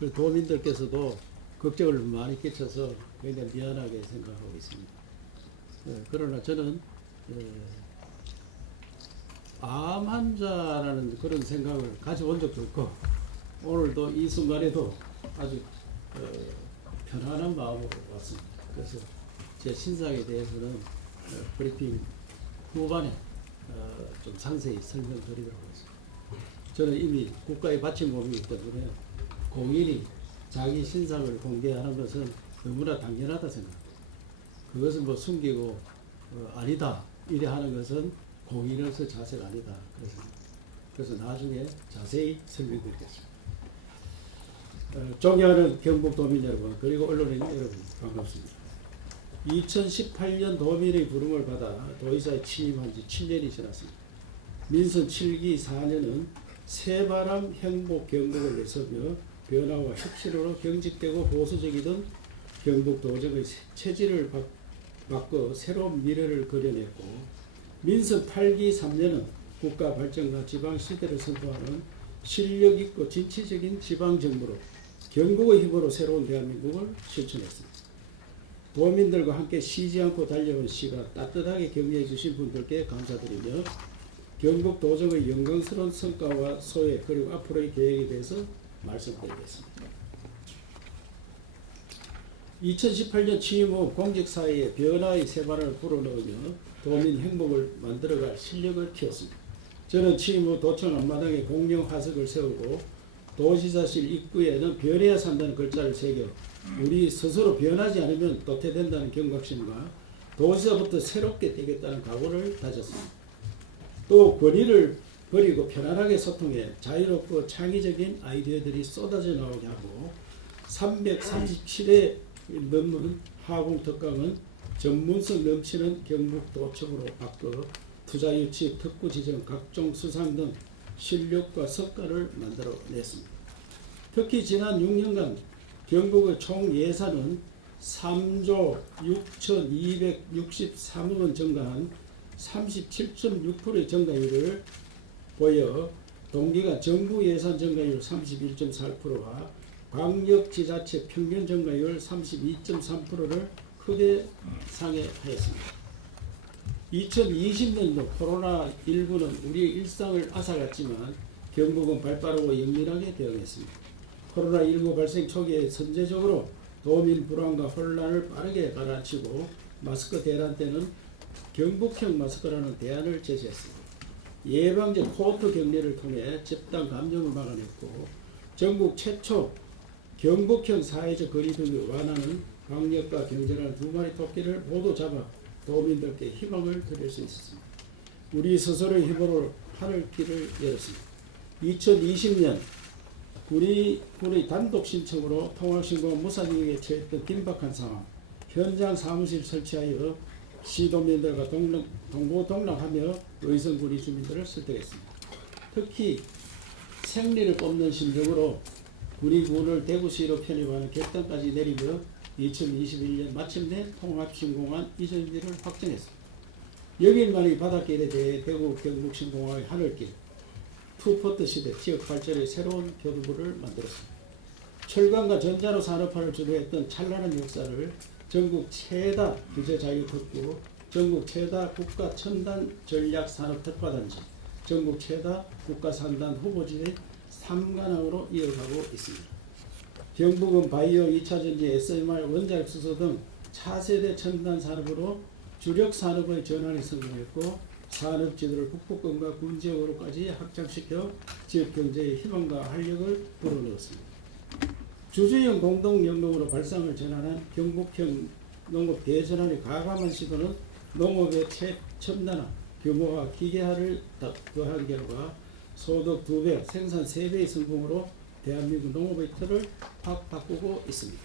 그 도민들께서도 걱정을 많이 끼쳐서 굉장히 미안하게 생각하고 있습니다. 그러나 저는 암 환자라는 그런 생각을 가져본 적도 없고 오늘도 이 순간에도 아주 편안한 마음으로 왔습니다. 그래서 제 신상에 대해서는 브리핑 후반에 좀 상세히 설명드리도록 하겠습니다. 저는 이미 국가의 바친 몸이기 때문에 공인이 자기 신상을 공개하는 것은 너무나 당연하다 생각합니다. 그것은 뭐 숨기고 아니다 이래 하는 것은 공인으로서 자세가 아니다. 그래서 나중에 자세히 설명드리겠습니다. 존경하는 경북도민 여러분 그리고 언론인 여러분 반갑습니다. 2018년 도민의 부름을 받아 도의사에 취임한 지 7년이 지났습니다. 민선 7기 4년은 새바람 행복 경북을 내세우며 변화와 혁신으로 경직되고 보수적이던 경북도정의 체질을 바꿔 새로운 미래를 그려냈고 민선 8기 3년은 국가 발전과 지방 시대를 선포하는 실력 있고 진취적인 지방정부로 경북의 힘으로 새로운 대한민국을 실천했습니다. 도민들과 함께 쉬지 않고 달려온 시가 따뜻하게 격려해 주신 분들께 감사드리며 경북 도정의 영광스러운 성과와 소회 그리고 앞으로의 계획에 대해서 말씀드리겠습니다. 2018년 취임 후 공직사회에 변화의 새바람을 불어넣으며 도민 행복을 만들어갈 실력을 키웠습니다. 저는 취임 후 도청 앞마당에 공명 화석을 세우고 도지사실 입구에는 변해야 산다는 글자를 새겨 우리 스스로 변하지 않으면 도태된다는 경각심과 도지사부터 새롭게 되겠다는 각오를 다졌습니다. 또 권위를 버리고 편안하게 소통해 자유롭고 창의적인 아이디어들이 쏟아져 나오게 하고 337회 넘는 하공특강은 전문성 넘치는 경북도청으로 바꿔 투자 유치, 특구 지정, 각종 수상 등 실력과 성과를 만들어냈습니다. 특히 지난 6년간 경북의 총 예산은 3조 6,263억 원 증가한 37.6%의 증가율을 보여 동기간 정부 예산 증가율 31.4%와 광역지자체 평균 증가율 32.3%를 크게 상회하였습니다. 2020년도 코로나19는 우리의 일상을 앗아갔지만 경북은 발빠르고 영민하게 대응했습니다. 코로나19 발생 초기에 선제적으로 도민 불안과 혼란을 빠르게 가라앉히고 마스크 대란 때는 경북형 마스크라는 대안을 제시했습니다. 예방적 코호트 격리를 통해 집단 감염을 막아냈고 전국 최초 경북형 사회적 거리두기를 완화하는 방역과 경제라는 두 마리 토끼를 모두 잡아 도민들께 희망을 드릴 수 있었습니다. 우리 스스로의 힘으로 하늘길을 열었습니다. 2020년 군의 단독 신청으로 통학신고 무사징역에 처했던 긴박한 상황, 현장 사무실 설치하여 시도민들과 동고동락하며 의성군의 주민들을 설득했습니다. 특히 생리를 뽑는 심정으로 군의군을 대구시로 편입하는 결단까지 내리며 2021년 마침내 통합신공항 이전지를 확정했습니다. 여길만이 바닷길에 대해 대구 경북 신공항의 하늘길, 투포트 시대 지역 발전의 새로운 교두보를 만들었습니다. 철강과 전자로 산업화를 주도했던 찬란한 역사를 전국 최다 규제 자유 특구, 전국 최다 국가 첨단 전략 산업 특화단지, 전국 최다 국가 산단 후보지의 3관왕으로 이어가고 있습니다. 경북은 바이오 2차전지 SMR 원자력 수소 등 차세대 첨단 산업으로 주력 산업의 전환에 성공했고 산업 지도를 북부권과 군지역으로까지 확장시켜 지역 경제의 희망과 활력을 불어넣었습니다. 주주형 공동 영농으로 발상을 전환한 경북형 농업 대전환의 과감한 시도는 농업의 최첨단화, 규모화, 기계화를 더한 결과 소득 2배, 생산 3배의 성공으로 대한민국 농업의 틀을 확 바꾸고 있습니다.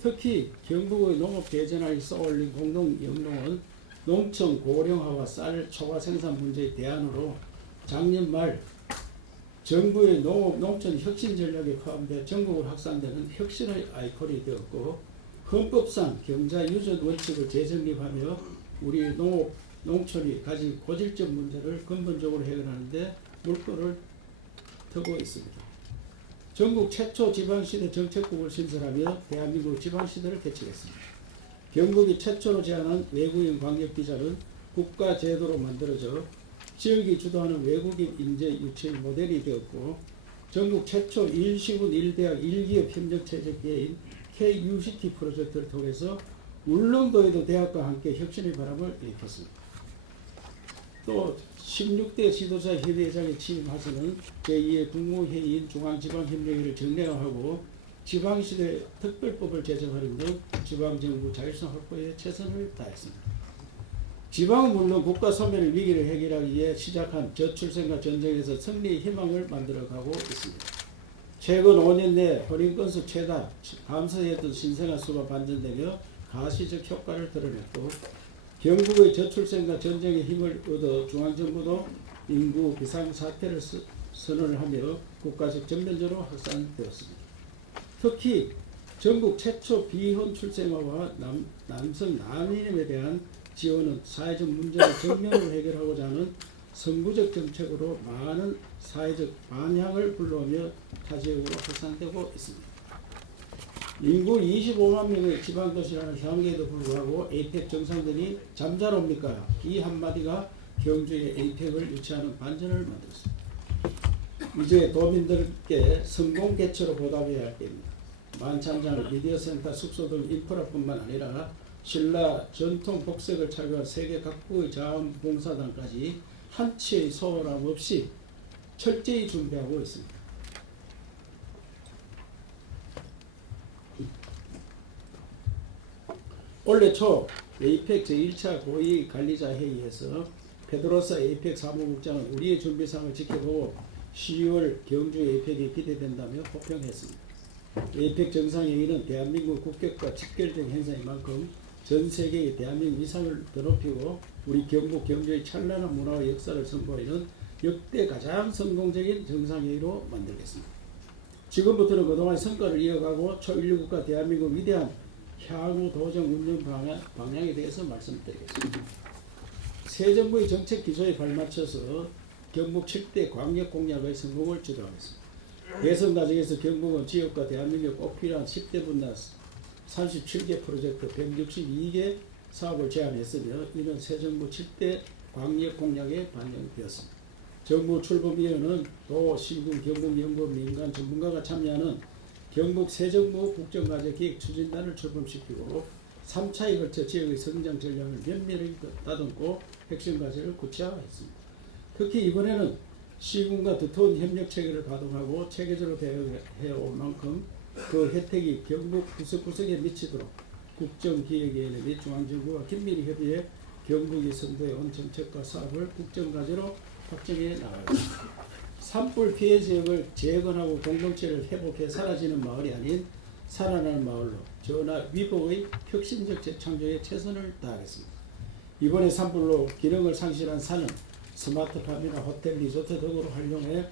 특히 경북의 농업 대전환이 쏘올린 공동 영농은 농촌 고령화와 쌀 초과 생산 문제의 대안으로 작년 말 정부의 농촌 혁신 전략에 포함되어 전국으로 확산되는 혁신의 아이콘이 되었고 헌법상 경자 유전 원칙을 재정립하며 우리 농촌이 가진 고질적 문제를 근본적으로 해결하는 데 물꼬를 트고 있습니다. 전국 최초 지방시대 정책국을 신설하며 대한민국 지방시대를 개최했습니다. 경북이 최초로 제안한 외국인 관객비자는 국가제도로 만들어져 지역이 주도하는 외국인 인재 유치의 모델이 되었고, 전국 최초 1시군 1대학 1기업 협력체제계인 K-UCT 프로젝트를 통해서 울릉도에도 대학과 함께 혁신의 바람을 일으켰습니다. 또 16대 지도자 협의회장에 취임하서는 제2의 국무회의인 중앙지방협력회를 정례화하고 지방시대 특별법을 제정하는 등 지방정부 자율성 확보에 최선을 다했습니다. 지방은 물론 국가 소멸의 위기를 해결하기 위해 시작한 저출생과 전쟁에서 승리의 희망을 만들어가고 있습니다. 최근 5년 내 혼인 건수 최다 감소했던 신생아 수가 반전되며 가시적 효과를 드러냈고, 경북의 저출생과 전쟁의 힘을 얻어 중앙정부도 인구 비상사태를 선언을 하며 국가적 전면적으로 확산되었습니다. 특히 전국 최초 비혼 출생아와 남성 난임에 대한 지원은 사회적 문제를 정면으로 해결하고자 하는 선구적 정책으로 많은 사회적 반향을 불러오며 타 지역으로 확산되고 있습니다. 인구 25만 명의 지방도시라는 향기에도 불구하고 에이펙 정상들이 잠자옵니까? 이 한마디가 경주의 에이펙을 유치하는 반전을 만들었습니다. 이제 도민들께 성공 개최로 보답해야 할 때입니다. 만찬장, 미디어센터, 숙소 등 인프라뿐만 아니라 신라 전통 복색을 착용한 세계 각국의 자원봉사단까지 한치의 소홀함 없이 철저히 준비하고 있습니다. 올해 초 에이펙 제1차 고위관리자 회의에서 페드로사 에이펙 사무국장은 우리의 준비상을 지켜보고 10월 경주 에이펙이 기대된다며 호평했습니다. 에이펙 정상회의는 대한민국 국격과 직결된 행사인 만큼 전 세계의 대한민국 위상을 더 높이고 우리 경북 경주의 찬란한 문화와 역사를 선보이는 역대 가장 성공적인 정상회의로 만들겠습니다. 지금부터는 그동안 성과를 이어가고 초1류국가 대한민국 위대한 향후 도정 운영 방향에 대해서 말씀드리겠습니다. 새 정부의 정책 기조에 발맞춰서 경북 7대 광역 공약의 성공을 주도하겠습니다. 대선 과정에서 경북은 지역과 대한민국에 꼭 필요한 10대 분야 37개 프로젝트 162개 사업을 제안했으며 이는 새 정부 7대 광역 공약에 반영되었습니다. 정부 출범위원회는 도, 시군, 경북연구원, 민간 전문가가 참여하는 경북 새정부 국정과제 기획 추진단을 출범시키고 3차에 걸쳐 지역의 성장 전략을 면밀히 다듬고 핵심 과제를 구체화했습니다. 특히 이번에는 시군과 두터운 협력 체계를 가동하고 체계적으로 대응해올 만큼 그 혜택이 경북 구석구석에 미치도록 국정기획위원회 및 중앙정부와 긴밀히 협의해 경북이 선도해온 정책과 사업을 국정과제로 확정해 나가겠습니다. 산불 피해 지역을 재건하고 공동체를 회복해 사라지는 마을이 아닌 살아나는 마을로 전화 위복의 혁신적 재창조에 최선을 다하겠습니다. 이번에 산불로 기능을 상실한 산은 스마트팜이나 호텔, 리조트 등으로 활용해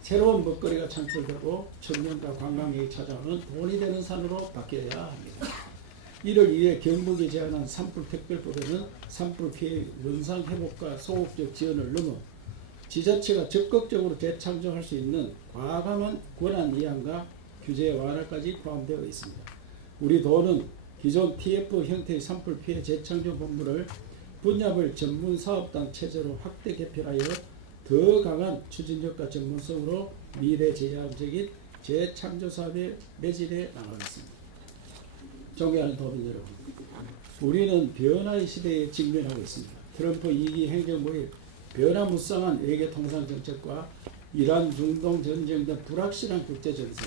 새로운 먹거리가 창출되고 청년과 관광객이 찾아오는 돈이 되는 산으로 바뀌어야 합니다. 이를 위해 경북이 제안한 산불 특별법에는 산불 피해 원상 회복과 소극적 지원을 넘어 지자체가 적극적으로 재창조할 수 있는 과감한 권한 이양과 규제 완화까지 포함되어 있습니다. 우리 도는 기존 TF 형태의 산불 피해 재창조 본부를 분야별 전문 사업단 체제로 확대 개편하여 더 강한 추진력과 전문성으로 미래지향적인 재창조 사업에 매진해 나가겠습니다. 존경하는 도민 여러분, 우리는 변화의 시대에 직면하고 있습니다. 트럼프 2기 행정부의 변화무쌍한 외교통상 정책과 이란 중동 전쟁 등 불확실한 국제정세,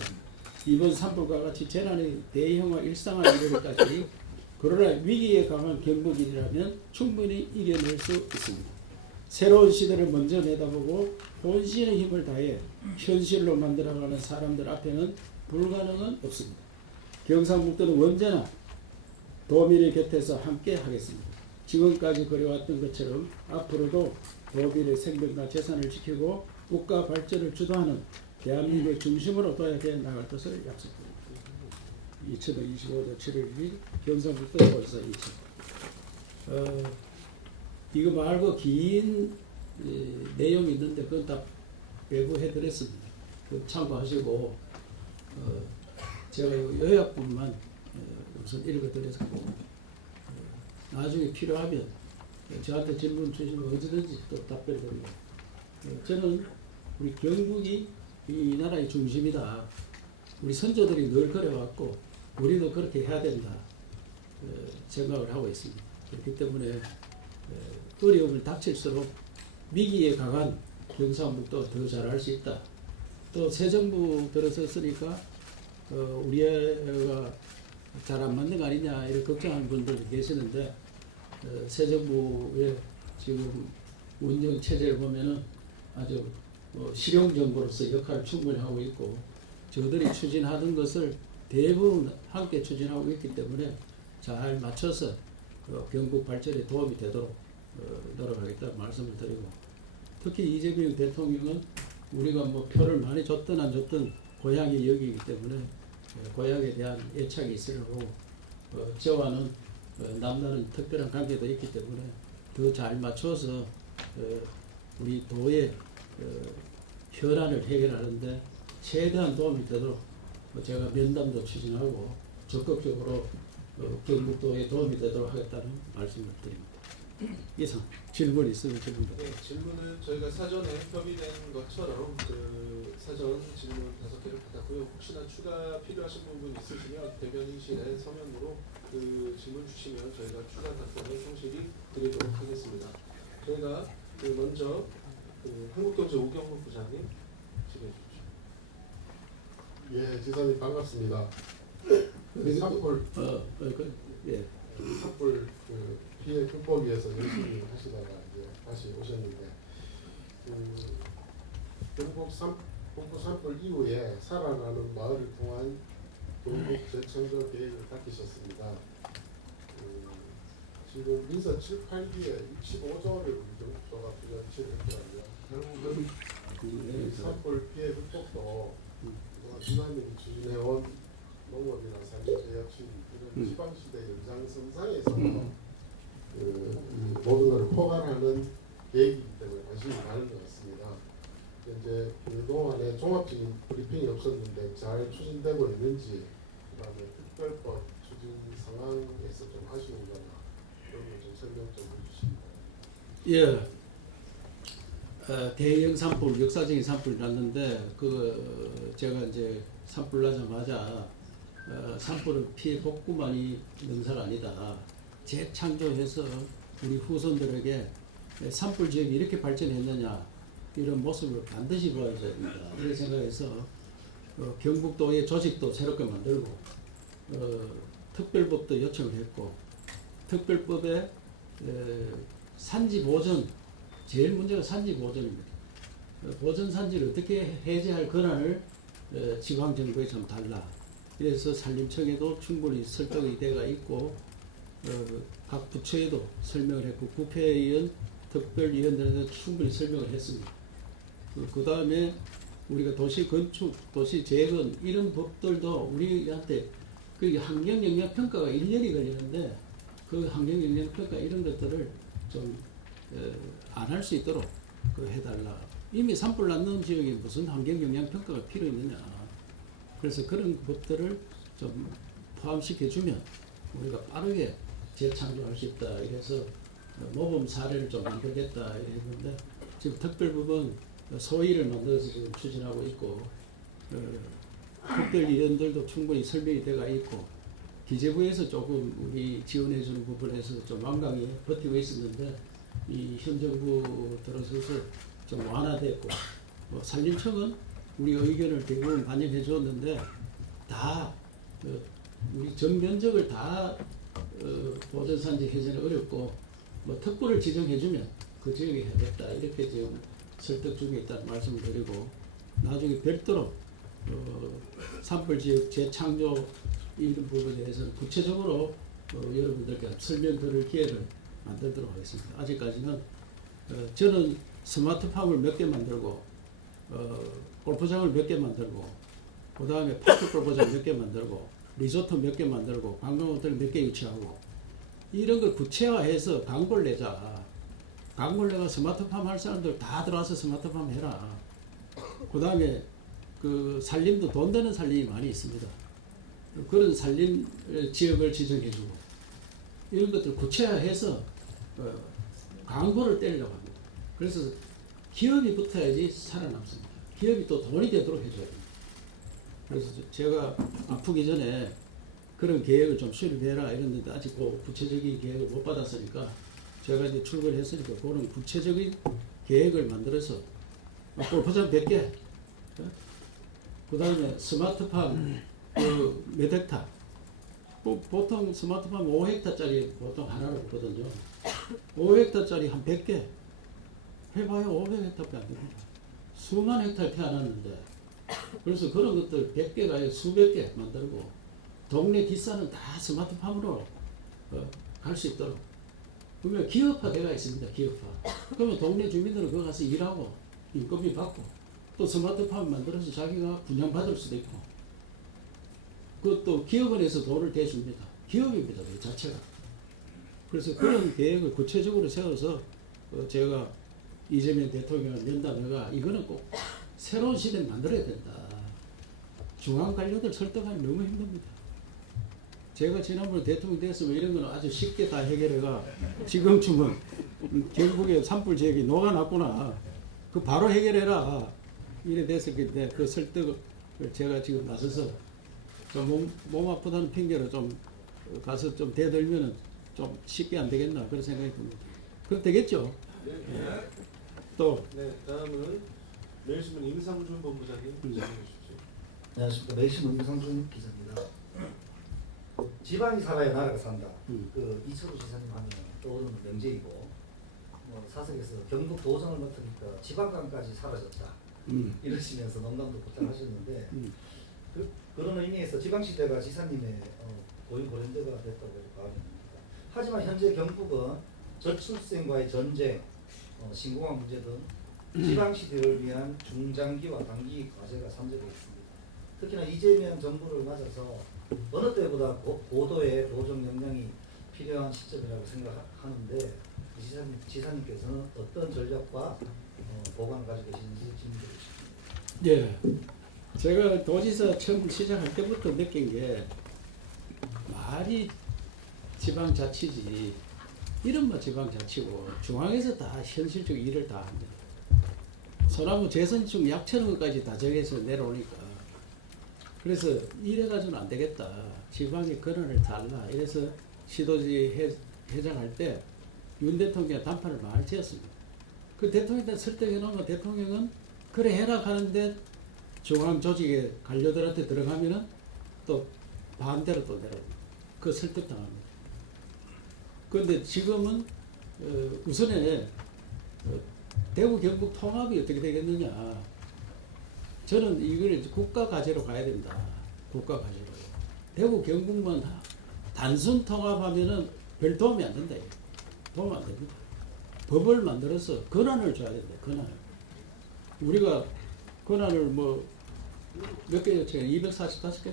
이번 산불과 같이 재난의 대형화 일상화 이르기까지 그러나 위기에 강한 경북인이라면 충분히 이겨낼 수 있습니다. 새로운 시대를 먼저 내다보고 본신의 힘을 다해 현실로 만들어가는 사람들 앞에는 불가능은 없습니다. 경상북도는 언제나 도민의 곁에서 함께 하겠습니다. 지금까지 그래왔던 것처럼 앞으로도 도민의 생명과 재산을 지키고 국가 발전을 주도하는 대한민국의 중심으로 도약해 나갈 것을 약속드립니다. 2025년 7월 1일 경상북도 본사 2차. 이거 말고 긴 내용이 있는데 그건 다 배부해드렸습니다. 그 참고하시고 제가 요약본만 우선 읽어드렸고 나중에 필요하면 저한테 질문 주시면 언제든지 또 답변드리고 저는 우리 경북이 이 나라의 중심이다. 우리 선조들이 늘 그래왔고 우리도 그렇게 해야 된다 생각을 하고 있습니다. 그렇기 때문에 어려움을 닥칠수록 위기에 강한 경상북도 더 잘할 수 있다. 또 새 정부 들어섰으니까 우리가 잘 안 맞는 거 아니냐 이렇게 걱정하는 분들도 계시는데 새 정부의 지금 운영 체제를 보면은 아주 실용 정부로서 역할을 충분히 하고 있고 저들이 추진하던 것을 대부분 함께 추진하고 있기 때문에 잘 맞춰서 경북 발전에 도움이 되도록 노력하겠다 말씀을 드리고 특히 이재명 대통령은 우리가 뭐 표를 많이 줬든 안 줬든 고향이 여기이기 때문에 고향에 대한 애착이 있으려고 저와는 남다른 특별한 관계도 있기 때문에 더 잘 맞춰서 우리 도의 현안을 해결하는데 최대한 도움이 되도록 제가 면담도 추진하고 적극적으로 경북도에 도움이 되도록 하겠다는 말씀을 드립니다. 이상 질문 있으면 질문 네, 질문은 저희가 사전에 협의된 것처럼 그 사전 질문 5개를 받았고요. 혹시나 추가 필요하신 부분 있으시면 대변인실에 서면으로 그 질문 주시면 저희가 추가 답변을 성실히 드리도록 하겠습니다. 저희가 먼저 한국경제 오경록 부장님 질의해 주십시오. 예, 지사님 반갑습니다. 산불 예. 산불 피해 극복 위해서 열심히 하시다가 이제 다시 오셨는데 북부 산불 이후에 살아나는 마을을 통한 경북 재창조 계획을 밝히셨습니다. 지금 민서 7, 8기에 65조를 우리 경북도가 부여치를 했더라고요. 결국은 이 산불 피해 극복도 지사님이 추진해온 농업이나 산림개혁실 이런 지방시대 연장선상에서 이 모든 것을 포괄하는 계획이기 때문에 관심이 많은 것 같습니다. 이제 그동안에 종합적인 브리핑이 없었는데 잘 추진되고 있는지, 그 다음에 특별법 추진 상황에서 좀 아쉬운 거나 그런 거 좀 설명 좀 해주시기 예. 바랍니다. 대형 산불, 역사적인 산불이 났는데 제가 이제 산불 나자마자 산불은 피해 복구만이 능사가 아니다. 재창조해서 우리 후손들에게 산불 지역이 이렇게 발전했느냐 이런 모습을 반드시 보여줘야 됩니다. 이런 생각해서 경북도의 조직도 새롭게 만들고 특별법도 요청을 했고 특별법에 산지 보전 제일 문제가 산지 보전입니다. 보전 산지를 어떻게 해제할 권한을 지방정부에 좀 달라. 그래서 산림청에도 충분히 설득이 되어 있고 각 부처에도 설명을 했고 국회의원 특별위원들에도 충분히 설명을 했습니다. 그 다음에 우리가 도시 건축, 도시 재건 이런 법들도 우리한테 그 환경영향평가가 1년이 걸리는데 그 환경영향평가 이런 것들을 좀 안 할 수 있도록 해달라. 이미 산불 났는 지역에 무슨 환경영향평가가 필요 있느냐. 그래서 그런 법들을 좀 포함시켜주면 우리가 빠르게 재창조할 수 있다. 이래서 모범 사례를 좀 만들겠다 이랬는데 지금 특별법은 소위를 만들어서 지금 추진하고 있고 특별위원들도 충분히 설명이 되어 있고 기재부에서 조금 우리 지원해주는 부분에서 좀 완강히 버티고 있었는데 이 현 정부 들어서서 좀 완화됐고 산림청은 우리 의견을 대부분 반영해 줬는데 다 우리 전 면적을 다 보전산지 해제는 어렵고 특구를 지정해주면 그 지역에 하겠다 이렇게 지금 설득 중에 있다는 말씀을 드리고 나중에 별도로 산불지역 재창조 이런 부분에 대해서는 구체적으로 여러분들께 설명 드릴 기회를 만들도록 하겠습니다. 아직까지는 저는 스마트팜을 몇 개 만들고 골프장을 몇 개 만들고 그 다음에 파크 골프장 몇 개 만들고 리조트 몇 개 만들고 관광호텔 몇 개 유치하고 이런 걸 구체화해서 광고를 내자. 광고를 내가 스마트팜 할 사람들 다 들어와서 스마트팜 해라. 그 다음에 그 산림도 돈 되는 산림이 많이 있습니다. 그런 산림 지역을 지정해주고 이런 것들 구체화해서 광고를 때리려고 합니다. 그래서 기업이 붙어야지 살아남습니다. 기업이 또 돈이 되도록 해줘야 됩니다. 그래서 제가 아프기 전에 그런 계획을 좀 수립해라 이랬는데 아직 그 구체적인 계획을 못 받았으니까 제가 이제 출근했으니까 그런 구체적인 계획을 만들어서 골프장 100개, 그 다음에 스마트팜 몇 헥타, 보통 스마트팜 5헥타짜리 보통 하나로 있거든요. 5헥타짜리 한 100개 해봐야 500헥타밖에 안 됩니다. 수만 헥타 태어났는데 그래서 그런 것들 100개가 아니라 수백 개 만들고 동네 뒷산은 다 스마트팜으로 갈 수 있도록 그러면 기업화되어 있습니다. 기업화. 그러면 동네 주민들은 거기 가서 일하고 인건비 받고 또 스마트팜 만들어서 자기가 분양받을 수도 있고 그것도 기업원에서 돈을 대줍니다. 기업입니다. 그 자체가. 그래서 그런 계획을 구체적으로 세워서 제가 이재명 대통령을 연담해가 이거는 꼭 새로운 시대를 만들어야 된다. 중앙 관료들 설득하기 너무 힘듭니다. 제가 지난번에 대통령 됐으면 이런 거는 아주 쉽게 다 해결해가 지금쯤은 경북의 산불 지역이 녹아났구나. 그 바로 해결해라. 이래 됐을 텐데 그 설득을 제가 지금 나서서 몸 아프다는 핑계로 좀 가서 좀 대들면은 좀 쉽게 안 되겠나 그런 생각이 듭니다. 그럼 되겠죠? 네. 또 네, 다음은 매일신문 임상준 본부장님 진행해 주십시오. 안녕하십니까. 매일신문 임상준 기자입니다. 지방이 살아야 나라가 산다. 그 이철우 지사님 하면 떠오르는 명제이고 사석에서 경북 도정을 맡으니까 지방감까지 사라졌다. 이러시면서 농담도 포착하셨는데 그런 의미에서 지방시대가 지사님의 고유 브랜드가 됐다고 봐옵니다. 하지만 현재 경북은 저출생과의 전쟁, 신공항 문제 등 지방시대를 위한 중장기와 단기 과제가 산적해 있습니다. 특히나 이재명 정부를 맞아서 어느 때보다 고도의 도정 역량이 필요한 시점이라고 생각하는데 지사님께서는 어떤 전략과 보관을 가지고 계시는지 질문드리고 싶습니다. 예, 제가 도지사 처음 시작할 때부터 느낀 게 말이 지방자치지 이른바 지방자치고 중앙에서 다 현실적 일을 다 합니다. 소나무 재선충 약 쳐는 것까지 다 정해서 내려오니까 그래서 이래가지고는 안 되겠다. 지방의 권한을 달라. 이래서 시도지 회장할 때 윤 대통령 단판을 많이 지었습니다. 그 대통령한테 설득해 놓으면 대통령은 그래 해라 하는데 중앙 조직의 관료들한테 들어가면은 또 반대로 또 내려옵니다. 그 설득당합니다. 그런데 지금은 우선에 대구 경북 통합이 어떻게 되겠느냐. 저는 이걸 국가 과제로 가야 된다. 국가 과제로. 대구 경북만 단순 통합하면은 별 도움이 안 된다. 도움 안 됩니다. 법을 만들어서 권한을 줘야 된다. 권한을. 우리가 권한을 몇 개 요청해? 245개?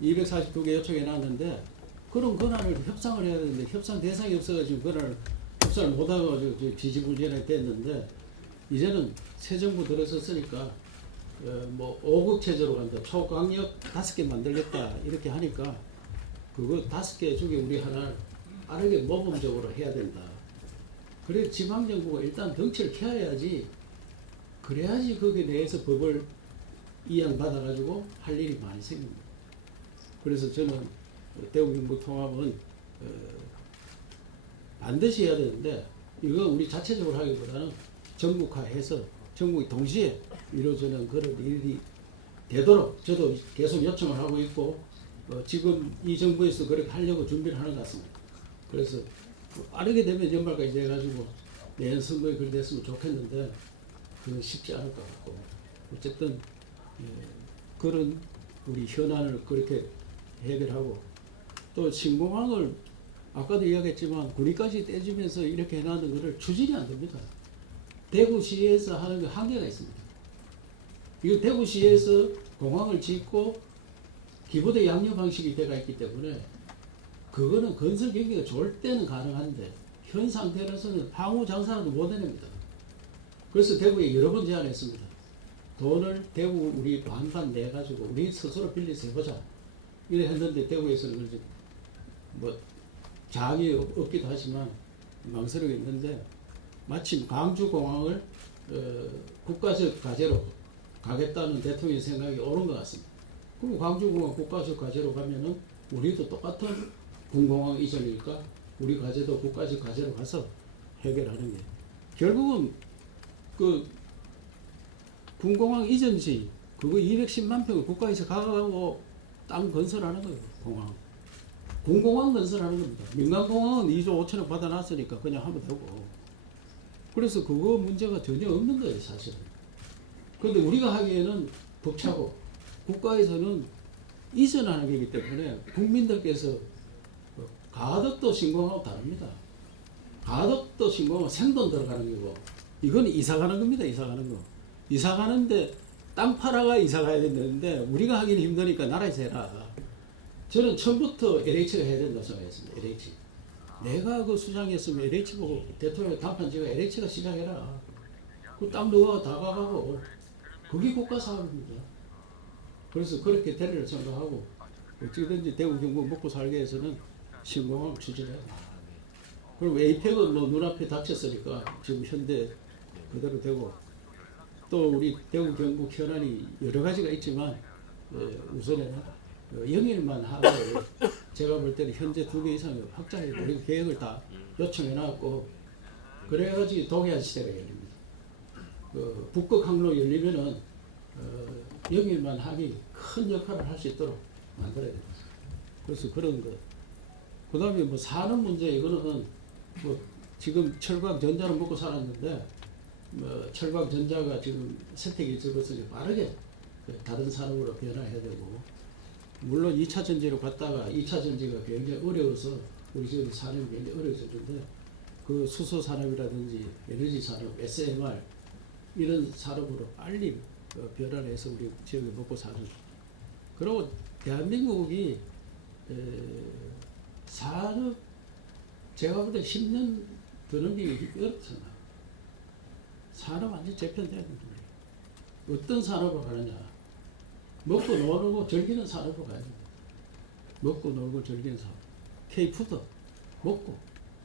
242개 요청해 놨는데 그런 권한을 협상을 해야 되는데 협상 대상이 없어가지고 권한을 협상을 못하고 지지부진하게 됐는데 이제는 새 정부 들어섰으니까 5국 체제로 간다. 초강력 5개 만들겠다. 이렇게 하니까 그거 5개 중에 우리 하나를 빠르게 모범적으로 해야 된다. 그래 지방정부가 일단 덩치를 켜야지 그래야지 거기에 대해서 법을 이양받아가지고 할 일이 많이 생깁니다. 그래서 저는 대구 경북 통합은 반드시 해야 되는데 이건 우리 자체적으로 하기보다는 전국화해서 전국이 동시에 이루어지는 그런 일이 되도록 저도 계속 요청을 하고 있고 지금 이 정부에서 그렇게 하려고 준비를 하는 것 같습니다. 그래서 빠르게 되면 연말까지 해가지고 내년 선거에 그리 됐으면 좋겠는데 그건 쉽지 않을 것 같고 어쨌든 그런 우리 현안을 그렇게 해결하고 또 신공항을 아까도 이야기했지만 군위까지 떼주면서 이렇게 해놨는 것을 추진이 안 됩니다. 대구시에서 하는 게 한계가 있습니다. 이거 대구시에서 공항을 짓고 기부대 양육 방식이 되어 있기 때문에 그거는 건설 경기가 좋을 때는 가능한데 현 상태로서는 향후 장사라도 못 해냅니다. 그래서 대구에 여러 번 제안했습니다. 돈을 대구 우리 반반 내가지고 우리 스스로 빌려서 해보자. 이래 했는데 대구에서는 그렇지 뭐 장이 없기도 하지만 망설이고 있는데 마침 광주공항을 국가적 과제로 가겠다는 대통령 생각이 옳은 것 같습니다. 그럼 광주공항 국가적 과제로 가면은 우리도 똑같은 군공항 이전이니까 우리 과제도 국가적 과제로 가서 해결하는 게 결국은 그 군공항 이전지 그거 210만 평을 국가에서 가가고 땅 건설하는 거예요. 공항. 군공항 건설하는 겁니다. 민간공항은 2조 5천억 받아놨으니까 그냥 하면 되고. 그래서 그거 문제가 전혀 없는 거예요, 사실은. 그런데 우리가 하기에는 벅차고 국가에서는 이전하는 거기 때문에 국민들께서 가덕도 신공항하고 다릅니다. 가덕도 신공항은 생돈 들어가는 거고 이건 이사 가는 겁니다. 이사 가는 거. 이사 가는데 땅 팔아가 이사 가야 되는데 우리가 하기는 힘드니까 나라에서 해라. 저는 처음부터 LH가 해야 된다고 생각했습니다. LH. 내가 그 수장했으면 LH 보고 대통령 간판 찍어 LH가 시작해라. 그 땅 누가 다 가가고 그게 국가 사업입니다. 그래서 그렇게 되리를 생각하고 어찌든지 대구 경북 먹고 살기 위해서는 신공항을 추진해야 돼. 그리고 에이펙은 뭐 눈앞에 닥쳤으니까 지금 현대 그대로 되고 또 우리 대구 경북 현안이 여러 가지가 있지만 우선은 영일만 하고 제가 볼 때는 현재 2개 이상 확장해 우리 계획을 다 요청해 놨고 그래가지고 동해안 시대가 열립니다. 북극 항로 열리면은 영일만 항이 큰 역할을 할 수 있도록 만들어야 됩니다. 그래서 그런 것. 그 다음에 뭐 산업 문제 이거는 뭐 지금 철강 전자를 먹고 살았는데 뭐 철강 전자가 지금 선택이 적어서 빠르게 다른 산업으로 변화해야 되고 물론 2차 전지로 갔다가 2차 전지가 굉장히 어려워서 우리 지금 산업이 굉장히 어려워졌는데 그 수소 산업이라든지 에너지 산업, SMR 이런 산업으로 빨리 변화를 해서 우리 지역에 먹고 사는 그리고 대한민국이 산업 제가 볼 때 10년 더 넘기기 어렵잖아. 산업 완전 재편돼야 된다. 어떤 산업으로 가느냐. 먹고 놀고 즐기는 산업으로 가야 됩니다. 먹고 놀고 즐기는 산업. K푸드. 먹고.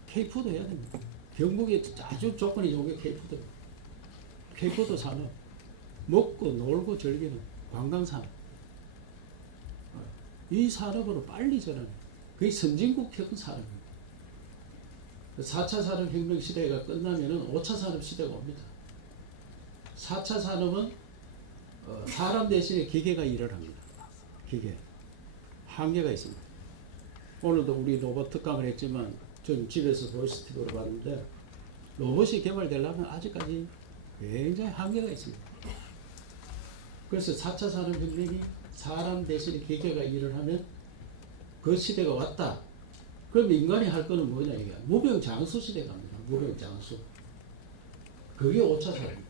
K푸드 해야 됩니다. 경북에 아주 조건이 좋은 게 K푸드. K푸드 산업. 먹고 놀고 즐기는 관광산업. 이 산업으로 빨리 전환. 그게 선진국형 산업입니다. 4차 산업혁명 시대가 끝나면은 5차 산업 시대가 옵니다. 4차 산업은 사람 대신에 기계가 일을 합니다. 기계. 한계가 있습니다. 오늘도 우리 로봇 특강을 했지만 전 집에서 보이스틱으로 봤는데 로봇이 개발되려면 아직까지 굉장히 한계가 있습니다. 그래서 4차 산업혁명이 사람 대신에 기계가 일을 하면 그 시대가 왔다. 그럼 인간이 할 거는 뭐냐 이게 무병장수 시대가 갑니다. 무병장수. 그게 5차 산업입니다.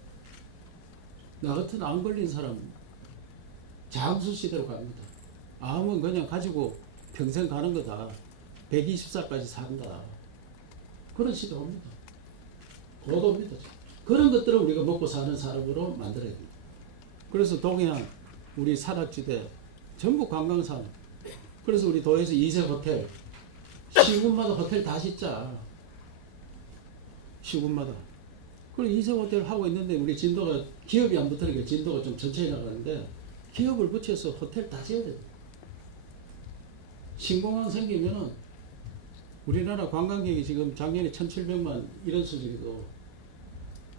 나 같은 암 걸린 사람 장수 시대로 갑니다. 암은 그냥 가지고 평생 가는 거다. 120살까지 산다. 그런 시대 옵니다. 곧 옵니다. 그런 것들을 우리가 먹고 사는 사람으로 만들어야 됩니다. 그래서 동해안 우리 산악지대 전부 관광산. 그래서 우리 도에서 2세 호텔 시군마다 호텔 다 짓자. 시군마다. 그리고 2세 호텔 하고 있는데 우리 진도가 기업이 안 붙으니까 진도가 좀 천천히 나가는데 기업을 붙여서 호텔 다 지어야 됩니다. 신공항 생기면은 우리나라 관광객이 지금 작년에 1,700만 이런 수준이고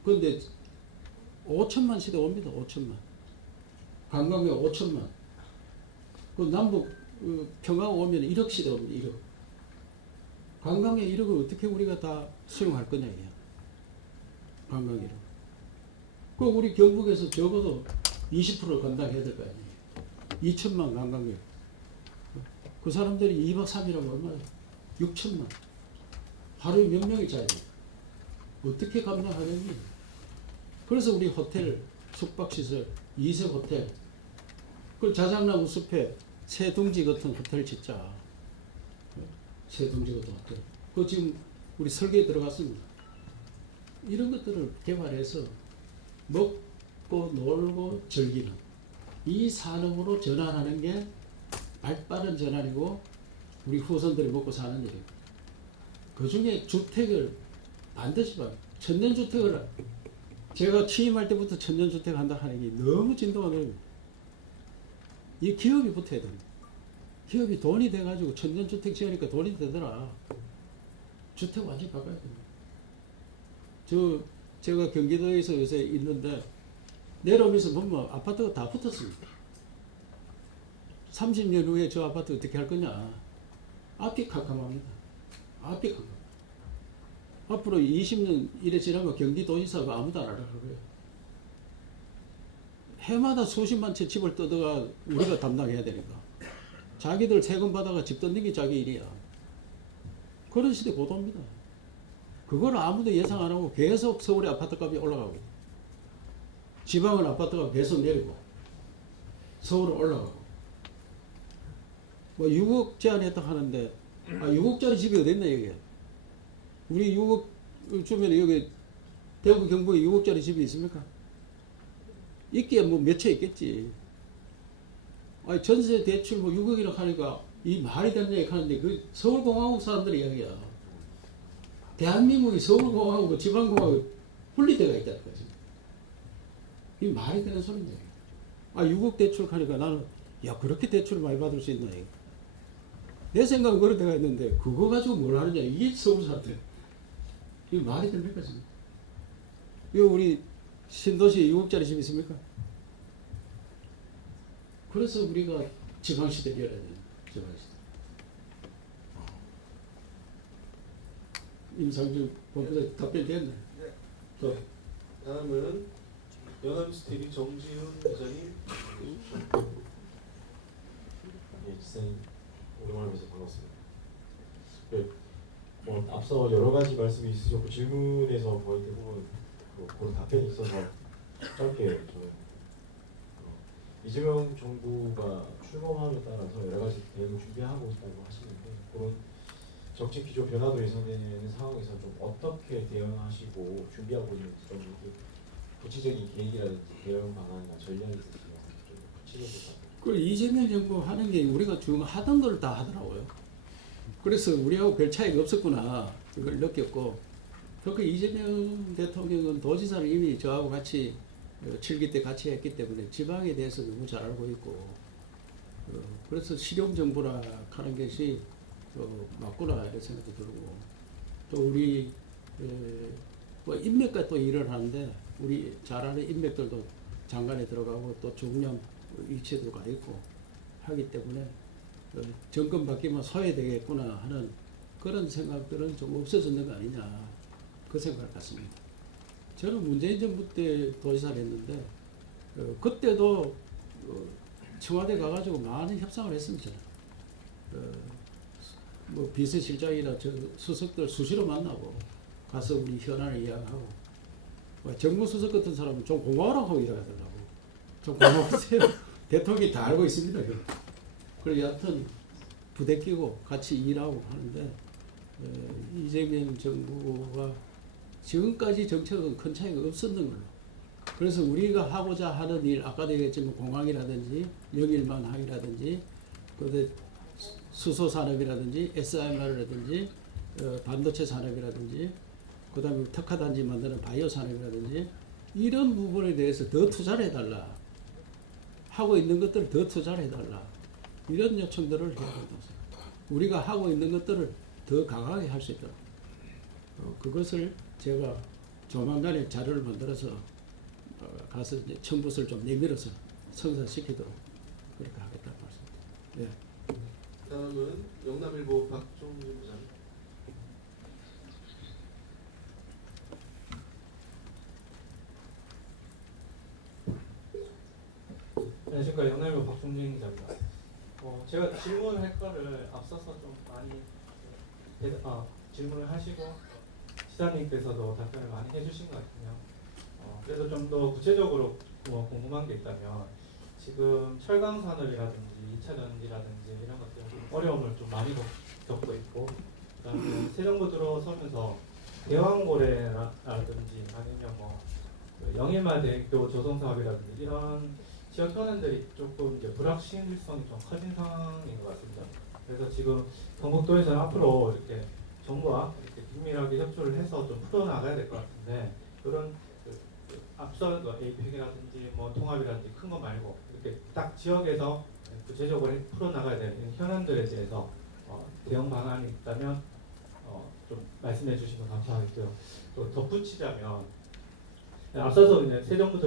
그런데 5천만 시대 옵니다. 5천만. 관광객 5천만. 그 남북 평양 오면 1억 시대 옵니다. 1억. 관광객 1억을 어떻게 우리가 다 수용할 거냐 이게. 관광객 1억. 그 우리 경북에서 적어도 20% 감당해야 될 거 아니에요. 2천만 관광객. 그 사람들이 2박 3일하면 얼마예요? 6천만. 하루에 몇 명이 자야 돼요? 어떻게 감당하겠니? 그래서 우리 호텔, 숙박시설, 2세 호텔, 그 자작나무 숲에 새둥지 같은 호텔 짓자. 새둥지 같은 호텔. 그 지금 우리 설계에 들어갔습니다. 이런 것들을 개발해서 먹고 놀고 즐기는 이 산업으로 전환하는 게 발빠른 전환이고 우리 후손들이 먹고 사는 일이에요. 그 중에 주택을 반드시 봐. 천년주택을 제가 취임할 때부터 천년주택 한다 하는 게 너무 진도가 넓어요. 이 기업이 붙어야 됩니다. 기업이 돈이 돼가지고 천년주택 지으니까 돈이 되더라. 주택 완전히 바꿔야 됩니다. 제가 경기도에서 요새 있는데 내려오면서 보면 아파트가 다 붙었습니다. 30년 후에 저 아파트 어떻게 할 거냐. 앞이 캄캄합니다. 앞이 캄캄. 앞으로 20년 이래 지나면 경기도지사가 아무도 안 하려고 그래요. 해마다 수십만 채 집을 뜯어가 우리가 담당해야 되니까. 자기들 세금 받아가 집 뜯는 게 자기 일이야. 그런 시대 곧 옵니다. 그걸 아무도 예상 안 하고 계속 서울의 아파트값이 올라가고 지방은 아파트가 계속 내리고 서울은 올라가고 뭐 6억 제한했다 하는데 6억짜리 집이 어디 있나 여기. 우리 6억 주면 여기 대구 경북에 6억짜리 집이 있습니까? 있기야 뭐 몇 채 있겠지. 아니 전세 대출 뭐 6억이라고 하니까 이 말이 되는 얘기 하는데 그 서울공화국 사람들 이야기야. 대한민국이 서울공화국과 지방공화국 분리되어 있다는 거지. 이 말이 되는 소리인데. 6억 대출 하니까 나는 야 그렇게 대출을 많이 받을 수 있나 이거. 내 생각은 그런 데가 있는데 그거 가지고 뭘 하느냐 이게 서울 사람들. 이게 말이 됩니까 지금? 이거 우리 신도시에 6억짜리 집 있습니까? 그래서 우리가 지방시대 열어야 돼요. 지방시대. 임상준 본부장 답변 됐네. 또 다음은 연합뉴스 TV 정지훈 기자님. 예, 지사님 오랜만에 뵈서 반갑습니다. 앞서 여러 가지 말씀이 있으셨고 질문에서 거의 대부분 그런 답변이 있어서 짧게 저는 이재명 정부가 출범함에 따라서 여러 가지 대응을 준비하고 있다고 하시는데 그런 정책 기조 변화도 예상되는 상황에서 좀 어떻게 대응하시고 준비하고 있는지 좀 이렇게 구체적인 계획이라든지 대응 방안이나 전략이 있으시면 좀 구체적으로 부탁드립니다. 그 이재명 정부 하는 게 우리가 지금 하던 걸 다 하더라고요. 그래서 우리하고 별 차이가 없었구나 이걸 느꼈고 특히 이재명 대통령은 도지사를 이미 저하고 같이 7기 때 같이 했기 때문에 지방에 대해서 너무 잘 알고 있고 그래서 실용정부라 하는 것이 맞구나 이런 생각도 들고 또 우리 뭐 인맥과 또 일을 하는데 우리 잘 아는 인맥들도 장관에 들어가고 또 중요한 위치에도 가 있고 하기 때문에 정권 바뀌면 소외되겠구나 하는 그런 생각들은 좀 없어졌는 거 아니냐 그 생각을 갖습니다. 저는 문재인 정부 때 도지사를 했는데 그때도 청와대 가가지고 많은 협상을 했습니다. 뭐 비서실장이나 저 수석들 수시로 만나고 가서 우리 현안을 이야기하고 정무수석 같은 사람은 좀 고마워라고 이야기하더라고. 좀 고마우세요. 대통령이 다 알고 있습니다. 그래서 여하튼 부대끼고 같이 일하고 하는데 이재명 정부가 지금까지 정책은 큰 차이가 없었는 걸로. 그래서 우리가 하고자 하는 일 아까도 얘기했지만 공항이라든지 영일만항이라든지 그다음에 수소산업이라든지 SMR이라든지 반도체 산업이라든지 그다음에 특화단지 만드는 바이오 산업이라든지 이런 부분에 대해서 더 투자를 해달라. 하고 있는 것들을 더 투자를 해달라. 이런 요청들을 해야 된다고 생각합니다. 우리가 하고 있는 것들을 더 강하게 할 수 있도록 그것을 제가 조만간에 자료를 만들어서 가서 이제 청부서를 좀 내밀어서 성사시키도록 그렇게 하겠다고 말씀드립니다. 네. 다음은 영남일보 박종진 기자님. 안녕하십니까. 영남일보 박종진 기자입니다. 제가 질문할 거를 앞서서 좀 많이 질문을 하시고 시장님께서도 답변을 많이 해주신 것 같아요. 그래서 좀 더 구체적으로 궁금한 게 있다면 지금 철강 산업이라든지 2차 전지라든지 이런 것들 좀 어려움을 좀 많이 겪고 있고 그다음에 새 정부 들어서면서 대왕고래라든지 아니면 뭐 영일마대교 조성 사업이라든지 이런 지역 현안들이 조금 이제 불확실성이 좀 커진 상황인 것 같습니다. 그래서 지금 경북도에서는 앞으로 이렇게 정부와 이렇게 긴밀하게 협조를 해서 좀 풀어나가야 될 것 같은데 그런 앞서 에이펙이라든지 뭐 통합이라든지 큰 거 말고 이렇게 딱 지역에서 구체적으로 풀어나가야 되는 현안들에 대해서 대응 방안이 있다면 좀 말씀해 주시면 감사하겠고요. 또 덧붙이자면 앞서서 이제 새 정부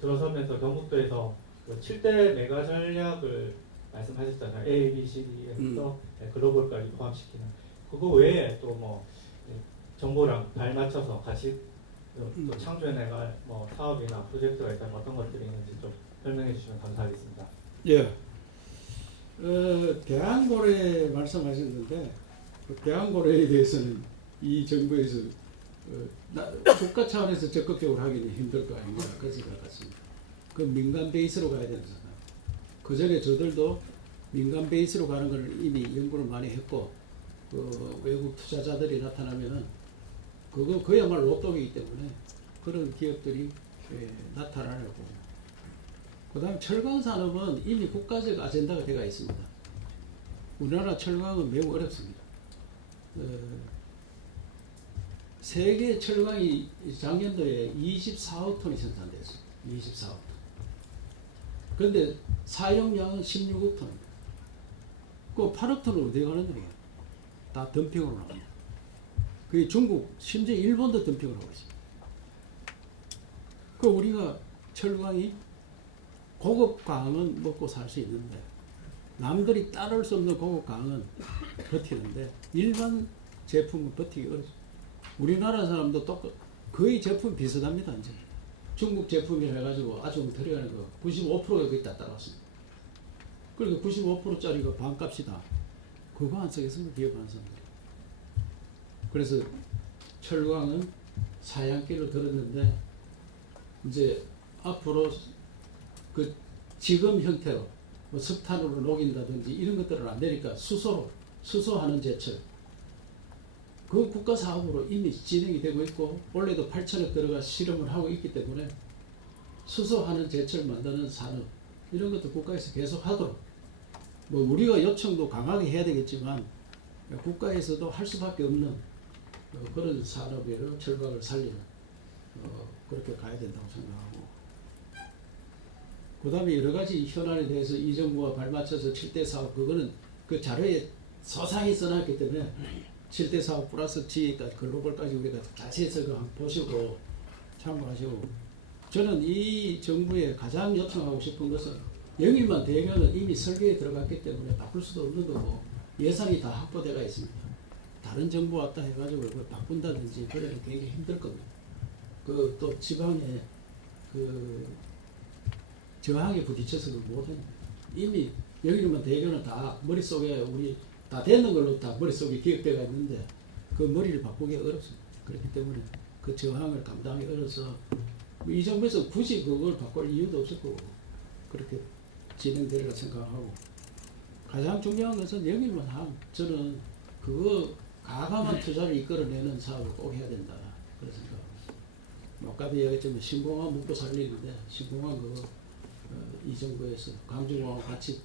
들어서면서 경북도에서 그 7대 메가 전략을 말씀하셨잖아요. A, B, C, D에서 글로벌까지 포함시키는 그거 외에 또 뭐 정부랑 발 맞춰서 같이 또 창조해내갈 뭐 사업이나 프로젝트가 있다면 어떤 것들이 있는지 좀 설명해 주시면 감사하겠습니다. 예. 대한고래 말씀하셨는데 그 대한고래에 대해서는 이 정부에서 국가 차원에서 적극적으로 하기는 힘들 거 아닌가 그런 생각 같습니다. 그 민간 베이스로 가야 되는 거잖아요. 그 전에 저들도 민간 베이스로 가는 걸 이미 연구를 많이 했고 그 외국 투자자들이 나타나면은 그거 그야말로 로또이기 때문에 그런 기업들이 나타나려고. 그다음 철강 산업은 이미 국가적 아젠다가 되어 있습니다. 우리나라 철강은 매우 어렵습니다. 세계 철강이 작년도에 24억 톤이 생산됐어요. 24억 톤. 그런데 사용량은 16억 톤입니다. 그 8억 톤은 어디 가는 거예요? 다 덤핑으로 나옵니다. 그게 중국, 심지어 일본도 덤핑을 하고 있습니다. 그 우리가 철강이 고급 강은 먹고 살 수 있는데 남들이 따를 수 없는 고급 강은 버티는데 일반 제품은 버티기 어렵습니다. 우리나라 사람도 거의 제품 비슷합니다. 이제 중국 제품이라 해가지고 아주 들어가는 거 95%가 거의 다 따라왔습니다. 그러니까 95%짜리가 반값이다. 그거 안 쓰겠습니까? 기업 안 씁니다. 그래서 철강은 사양길로 들었는데 이제 앞으로 그 지금 형태로 뭐 석탄으로 녹인다든지 이런 것들은 안 되니까 수소하는 제철 그 국가 사업으로 이미 진행이 되고 있고 올해도 8천억 들어가 실험을 하고 있기 때문에 수소하는 제철 만드는 산업 이런 것도 국가에서 계속 하도록 뭐 우리가 요청도 강하게 해야 되겠지만 국가에서도 할 수밖에 없는 그런 산업이라 철강을 살리는 그렇게 가야 된다고 생각하고 그 다음에 여러 가지 현안에 대해서 이 정부가 발맞춰서 7대 사업 그거는 그 자료에 소상히 써놨기 때문에 7대 사업 플러스 G까지 글로벌까지 우리가 자세히 써서 한번 보시고 참고하시고 저는 이 정부에 가장 요청하고 싶은 것은 영일만 대면은 이미 설계에 들어갔기 때문에 바꿀 수도 없는 거고 예산이 다 확보되어 있습니다. 다른 정부 왔다 해가지고 그걸 바꾼다든지 그래도 굉장히 힘들 겁니다. 그 또 지방에 그 저항에 부딪혀서 못해요. 이미 여기만 대교는 다 머릿속에 우리 다 되는 걸로 다 머릿속에 기억되어 있는데 그 머리를 바꾸기 어렵습니다. 그렇기 때문에 그 저항을 감당하기 어려서 이 정부에서 굳이 그걸 바꿀 이유도 없을 거고 그렇게 진행되리라 생각하고 가장 중요한 것은 여기만 하면 저는 그거 가감한 투자를 이끌어내는 사업을 꼭 해야 된다. 그런 생각하고 있습니다. 아까도 얘기했지만 신공항 묵고 살리는데 신공항 그거 이 정부에서 광주공항 같이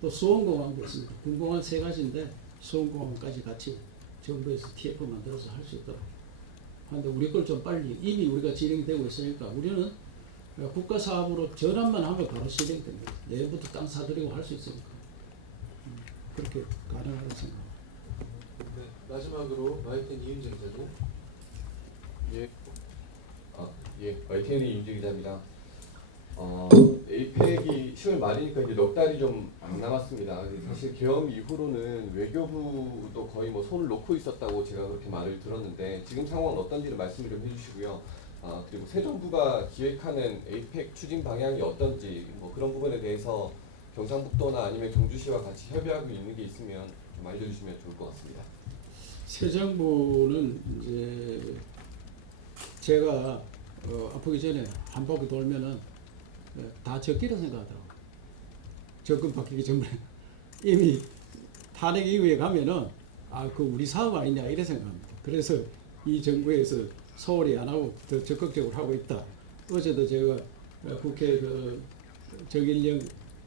또 수원공항도 있습니다. 군공항 3가지인데 수원공항까지 같이 정부에서 TF 만들어서 할 수 있도록 하는데 우리 걸 좀 빨리 이미 우리가 진행되고 있으니까 우리는 국가 사업으로 전환만 하면 바로 실행됩니다. 내일부터 땅 사들이고 할 수 있으니까 그렇게 가능하다고 생각합니다. 네, 마지막으로 YTN 이윤재 기자님. YTN 이윤재 기자입니다. 에이펙이 10월 말이니까 이제 넉 달이 좀 안 남았습니다. 사실 계엄 이후로는 외교부도 거의 뭐 손을 놓고 있었다고 제가 그렇게 말을 들었는데 지금 상황은 어떤지를 말씀을 좀 해주시고요. 그리고 새 정부가 기획하는 에이펙 추진 방향이 어떤지 뭐 그런 부분에 대해서 경상북도나 아니면 경주시와 같이 협의하고 있는 게 있으면 좀 알려주시면 좋을 것 같습니다. 새 정부는 이제 제가 아프기 전에 한 바퀴 돌면은 다 적기라 생각하더라고요. 정권 바뀌기 전에 이미 탄핵 이후에 가면은 그 우리 사업 아니냐 이래 생각합니다. 그래서 이 정부에서 소홀히 안 하고 더 적극적으로 하고 있다. 어제도 제가 국회 그 정일영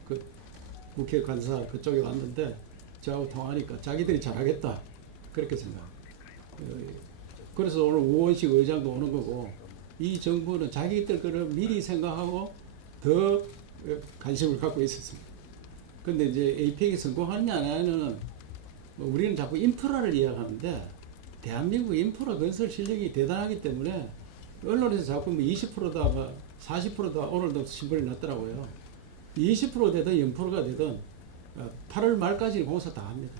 그 국회 관사 그쪽에 왔는데 저하고 통화하니까 자기들이 잘하겠다 그렇게 생각. 그래서 오늘 우원식 의장도 오는 거고 이 정부는 자기들 거를 미리 생각하고 더 관심을 갖고 있었습니다. 근데 이제 에이펙이 성공하느냐 안 하느냐는 우리는 자꾸 인프라를 이야기하는데 대한민국 인프라 건설 실력이 대단하기 때문에 언론에서 자꾸 20%다, 40%다 오늘도 신문이 났더라고요. 20% 되든 0%가 되든 8월 말까지 공사 다 합니다.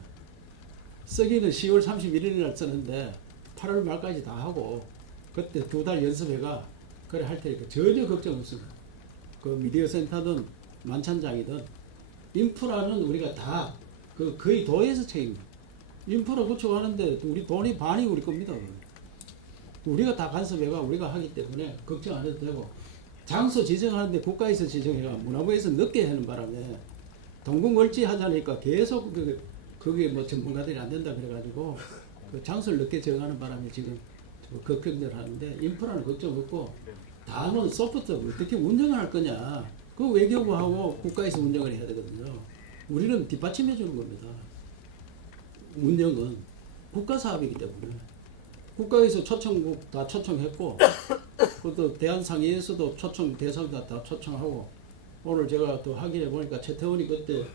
쓰기는 10월 31일 날 쓰는데 8월 말까지 다 하고 그때 2달 연습해가 그래 할 테니까 전혀 걱정 없습니다. 그 미디어 센터든 만찬장이든 인프라는 우리가 다 그 거의 도에서 책임입니다. 인프라 구축하는데 우리 돈이 반이 우리 겁니다. 우리가 다 간섭해가 우리가 하기 때문에 걱정 안 해도 되고 장소 지정하는데 국가에서 지정해가 문화부에서 늦게 하는 바람에 동궁월지 하자니까 계속 그게 뭐 전문가들이 안 된다 그래가지고 그 장소를 늦게 정하는 바람에 지금 걱정들 하는데 인프라는 걱정 없고 다음은 소프트 어떻게 운영을 할 거냐 그 외교부하고 국가에서 운영을 해야 되거든요. 우리는 뒷받침해 주는 겁니다. 운영은 국가 사업이기 때문에 국가에서 초청국 다 초청했고 그것도 대한상의에서도 초청 대상 다 초청하고 오늘 제가 또 확인해 보니까 최태원이 그때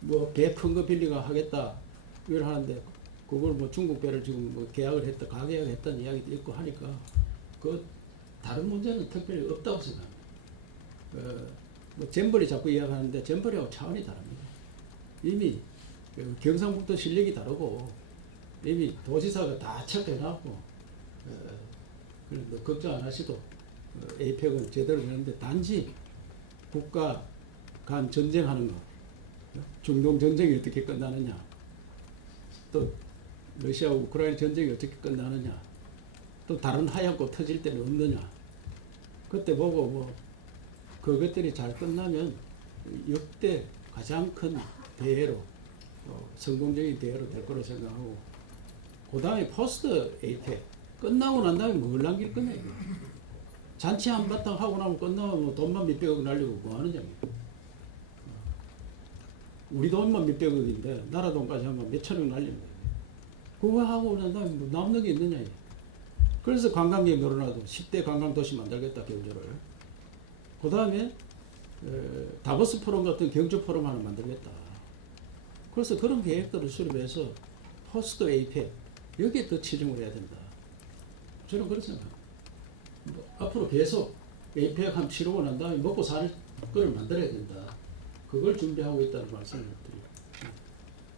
뭐 배 큰 거 빌리가 하겠다 이걸 하는데 그걸 뭐 중국 배를 지금 뭐 계약을 했다 가계약을 했다는 이야기도 있고 하니까 그 다른 문제는 특별히 없다고 생각합니다. 뭐 잼버리 자꾸 이야기하는데 잼버리하고 차원이 다릅니다. 이미 경상북도 실력이 다르고 이미 도지사가 다 체크해놨고 뭐 걱정 안 하시고 에이펙은 제대로 되는데 단지 국가 간 전쟁하는 거 중동 전쟁이 어떻게 끝나느냐 또 러시아와 우크라이나 전쟁이 어떻게 끝나느냐 또 다른 하얀 꽃 터질 때는 없느냐 그때 보고 뭐 그것들이 잘 끝나면 역대 가장 큰 대회로 성공적인 대회로 될 거로 생각하고 그 다음에 포스트 에이펙 끝나고 난 다음에 뭘 남길 거냐 이거. 잔치 한바탕 하고 나면 끝나면 뭐 돈만 몇백억 날리고 뭐 하느냐 이거. 우리 돈만 몇백억인데 나라 돈까지 하면 몇천억 날리는 거예요. 그거 하고 난 다음에 뭐 남는 게 있느냐 이거. 그래서 관광객 늘어나도 10대 관광도시 만들겠다 경주를. 그 다음에 다보스 포럼 같은 경주 포럼 하나 만들겠다. 그래서 그런 계획들을 수립해서 포스트 에이펙 여기에 더 치중을 해야 된다. 저는 그렇게 생각합니다. 뭐 앞으로 계속 에이펙 한 치르고 난 다음에 먹고 살 거를 만들어야 된다. 그걸 준비하고 있다는 말씀을 드립니다.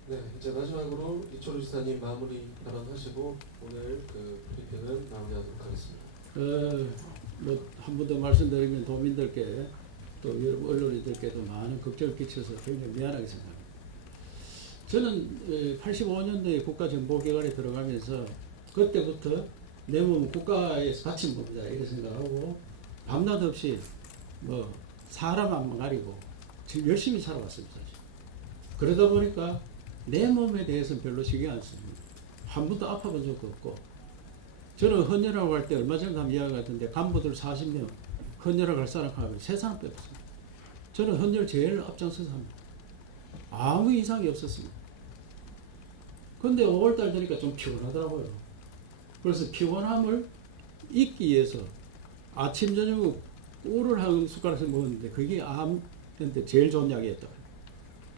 네, 이제 마지막으로 이철우 지사님 마무리 발언하시고 오늘 그 브리핑은 마무리하도록 하겠습니다. 뭐 한 번 더 말씀드리면 도민들께 또 여러분 언론인들께도 많은 걱정을 끼쳐서 굉장히 미안하게 생각합니다. 저는 85년도에 국가정보기관에 들어가면서 그때부터 내 몸은 국가에서 바친 겁니다. 이렇게 생각하고 밤낮 없이 뭐 사람 안 가리고 지금 열심히 살아왔습니다. 그러다 보니까 내 몸에 대해서는 별로 신경 안 씁니다. 한 번도 아파본 적도 없고 저는 헌혈하고 갈 때 얼마 전에 한 이야기 같은데 간부들 40명 헌혈하고 갈 사람 하면 3사람 빼봤습니다. 저는 헌혈 제일 앞장서서 합니다. 아무 이상이 없었습니다. 근데 5월달 되니까 좀 피곤하더라고요. 그래서 피곤함을 잊기 위해서 아침 저녁 꿀을 한 숟가락씩 먹었는데 그게 암한테 제일 좋은 약이었다.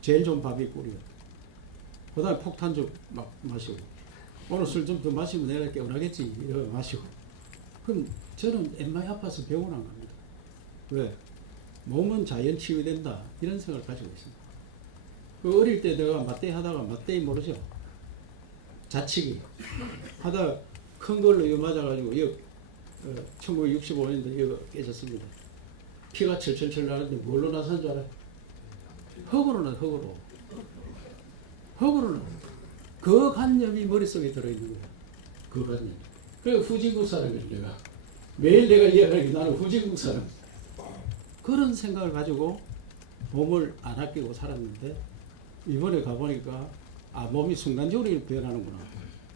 제일 좋은 밥이 꿀이었다. 그 다음에 폭탄주 막 마시고 오늘 술 좀 더 마시면 내가 깨어나겠지 이러고 마시고 그럼 저는 엠마이 아파서 병원 안 갑니다. 왜? 몸은 자연 치유된다 이런 생각을 가지고 있습니다. 그 어릴 때 내가 맞대이 하다가 맞대이 모르죠? 자치기 하다 큰 걸로 이거 맞아가지고 이거 1965년도 이거 깨졌습니다. 피가 철철철 나는데 뭘로 나서는 줄 알아요? 흙으로 나 흙으로. 흙으로 나. 그 간염이 머릿속에 들어있는 거야. 그 간염. 그래 후진국 사람이야 내가. 매일 내가 이야기하는 게 나는 후진국 사람. 그런 생각을 가지고 몸을 안 아끼고 살았는데 이번에 가보니까 몸이 순간적으로 변하는구나.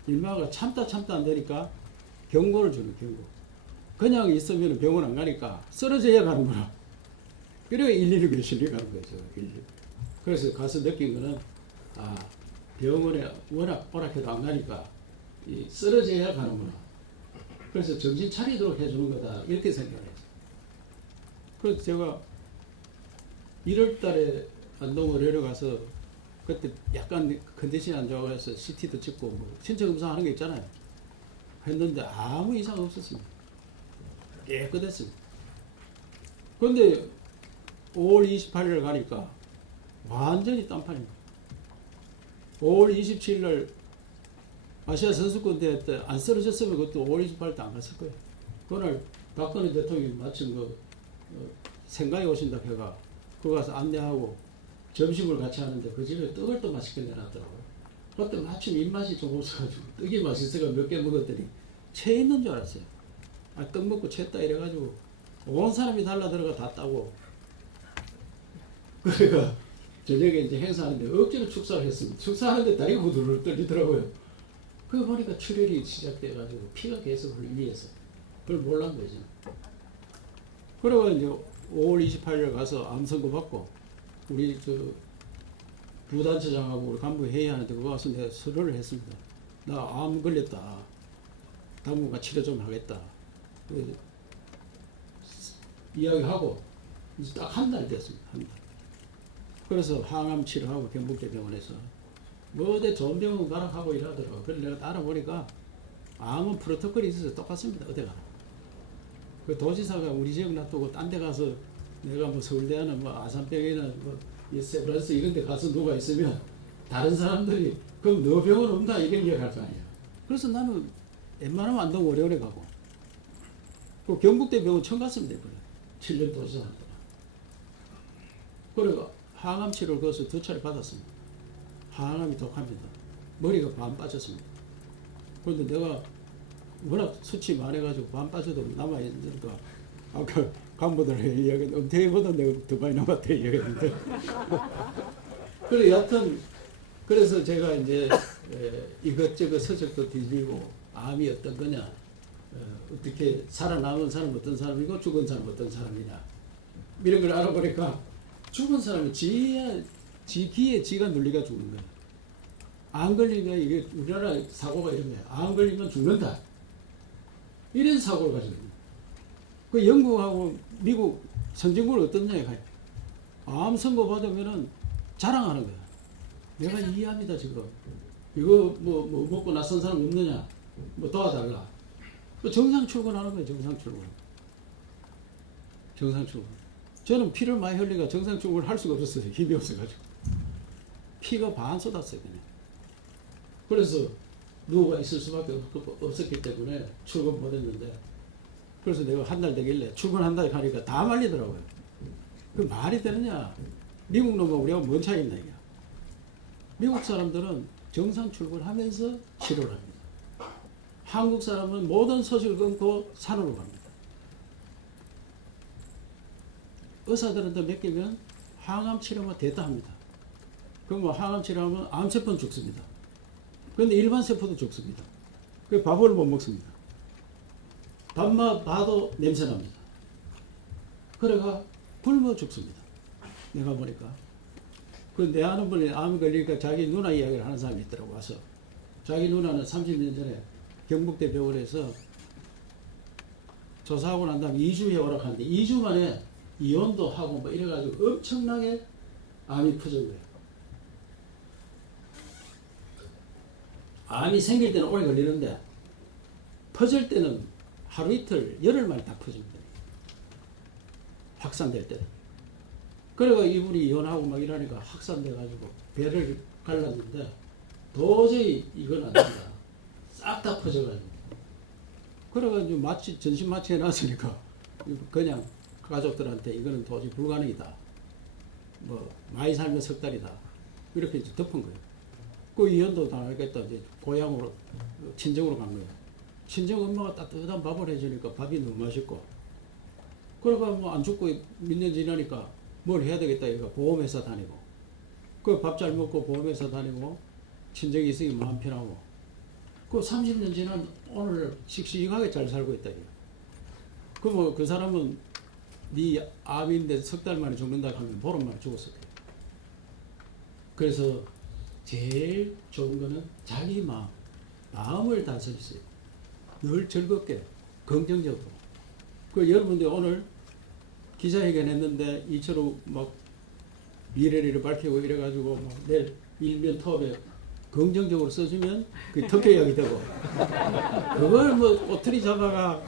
일마가 참다 안 되니까 경고를 주는 경고. 그냥 있으면 병원 안 가니까 쓰러져야 가는구나. 그래야 112로 실려가는 거죠. 112. 그래서 가서 느낀 거는 아 병원에 워낙 오락해도 안 가니까 이 쓰러져야 가는구나. 그래서 정신 차리도록 해주는 거다 이렇게 생각을 했어요. 그래서 제가 1월 달에 안동을 내려가서 그때 약간 컨디션이 안 좋아서 CT도 찍고 뭐 신체 검사하는 게 있잖아요. 했는데 아무 이상 없었습니다. 깨끗했습니다. 그런데 5월 28일 가니까 완전히 딴판입니다. 5월 27일 날 아시아 선수권 대회 때 안 쓰러졌으면 그것도 5월 28일 때 안 갔을 거예요. 그날 박근혜 대통령이 마침 생가에 오신다 해가 그거 가서 안내하고 점심을 같이 하는데 그 집에 떡을 또 맛있게 내놨더라고요. 그때 마침 입맛이 좀 없어가지고 떡이 맛있어가 몇 개 먹었더니 채 있는 줄 알았어요. 아, 떡 먹고 채다 이래가지고 온 사람이 달라 들어가 다 따고 그러니까 저녁에 이제 행사하는데 억지로 축사를 했습니다. 축사하는데 다리가 후들후들 떨리더라고요. 그거 보니까 출혈이 시작돼가지고 피가 계속 흘리면서 그걸 몰란 거죠. 그러고 이제 5월 28일 가서 암 선고 받고 우리 저 부단체장하고 우리 간부 회의하는데 그거 와서 내가 서류를 했습니다. 나 암 걸렸다. 당분간 치료 좀 하겠다. 이야기하고 이제 딱 한 달 됐습니다. 한 달. 그래서 항암 치료하고 경북대병원에서 뭐 어디 좋은 병원 가라 하고 이러더라고. 그래서 내가 따라보니까 암은 프로토콜이 있어서 똑같습니다. 어디 가나. 그 도지사가 우리 지역 놔두고 딴 데 가서 내가 뭐 서울대나 뭐 아산병이나 뭐 세브란스 이런 데 가서 누가 있으면 다른 사람들이 그럼 너 병원 없나 이런 얘기 할 거 아니야. 그래서 나는 웬만하면 안동 오래오래 가고 그 경북대 병원 처음 갔습니다. 7년 도지사 한 동안. 그리고 항암 치료를 거기서 2차례 받았습니다. 항암이 독합니다. 머리가 반 빠졌습니다. 그런데 내가 워낙 수치 많아가지고 반 빠져도 남아있으니까 아까 간부들 이야기했는데 엄태희보다 내가 더 많이 남았다 이야기했는데 그래 여하튼 그래서 제가 이제 이것저것 서적도 뒤지고 암이 어떤 거냐 어떻게 살아남은 사람 어떤 사람이고 죽은 사람 어떤 사람이냐 이런 걸 알아보니까 죽은 사람이 지 기에 지가 눌리가 죽는 거야. 안 걸리면 이게 우리나라 사고가 이런 거야. 안 걸리면 죽는다. 이런 사고를 가지고 있는 거야. 그 영국하고 미국 선진국은 어떤 냐에 암 선고 받으면은 자랑하는 거야. 내가 이 암이다 지금. 이거 뭐 먹고 낯선 사람 없느냐? 뭐 도와달라. 그 정상 출근하는 거예요. 정상 출근. 정상 출근. 저는 피를 많이 흘리가 정상 출근을 할 수가 없었어요. 힘이 없어가지고. 피가 반 쏟았어요. 그냥. 그래서 누가 있을 수밖에 없었기 때문에 출근 못했는데 그래서 내가 한 달 되길래 출근한다 하니까 다 말리더라고요. 그 말이 되느냐. 미국 놈과 우리가 뭔 차이 있나 이게. 미국 사람들은 정상 출근하면서 치료를 합니다. 한국 사람은 모든 소식을 끊고 산으로 갑니다. 의사들한테 맡기면 항암 치료만 됐다 합니다. 그럼 뭐 항암 치료하면 암세포는 죽습니다. 그런데 일반 세포도 죽습니다. 그 밥을 못 먹습니다. 밥만 봐도 냄새 납니다. 그래가 굶어 죽습니다. 내가 보니까. 그 내 아는 분이 암이 걸리니까 자기 누나 이야기를 하는 사람이 있더라고 와서. 자기 누나는 30년 전에 경북대 병원에서 조사하고 난 다음에 2주에 오락하는데 2주 만에 이혼도 하고 뭐 이래가지고 엄청나게 암이 퍼진 거예요. 암이 생길 때는 오래 걸리는데 퍼질 때는 하루 이틀 열흘 만에 다 퍼집니다. 확산될 때. 그래가 이분이 이혼하고 막 이러니까 확산돼가지고 배를 갈랐는데 도저히 이건 안 된다. 싹 다 퍼져가지고. 그래가지고 마취, 전신 마취 해놨으니까 그냥 가족들한테 이거는 도저히 불가능이다. 뭐 많이 살면 석 달이다. 이렇게 이제 덮은 거예요. 그 이혼도 당하겠다. 이제 고향으로 친정으로 간 거예요. 친정 엄마가 따뜻한 밥을 해주니까 밥이 너무 맛있고. 그러니까 뭐 안 죽고 몇 년 지나니까 뭘 해야 되겠다. 이거 보험회사 다니고. 그 밥 잘 먹고 보험회사 다니고 친정이 있으니 마음 편하고. 그 30년 지난 오늘 씩씩하게 잘 살고 있다. 이거. 그럼 그 사람은 네 암인데 석 달 만에 죽는다 하면 보름 만에 죽었을 거예요. 그래서 제일 좋은 거는 자기 마음을 다스리세요. 늘 즐겁게, 긍정적으로. 그 여러분들 오늘 기자회견 했는데 이처럼 막 미래를 밝히고 이래가지고 막 내일 일면 톱에 긍정적으로 써주면 그 특효약이 되고 그걸 뭐 꼬투리 잡아가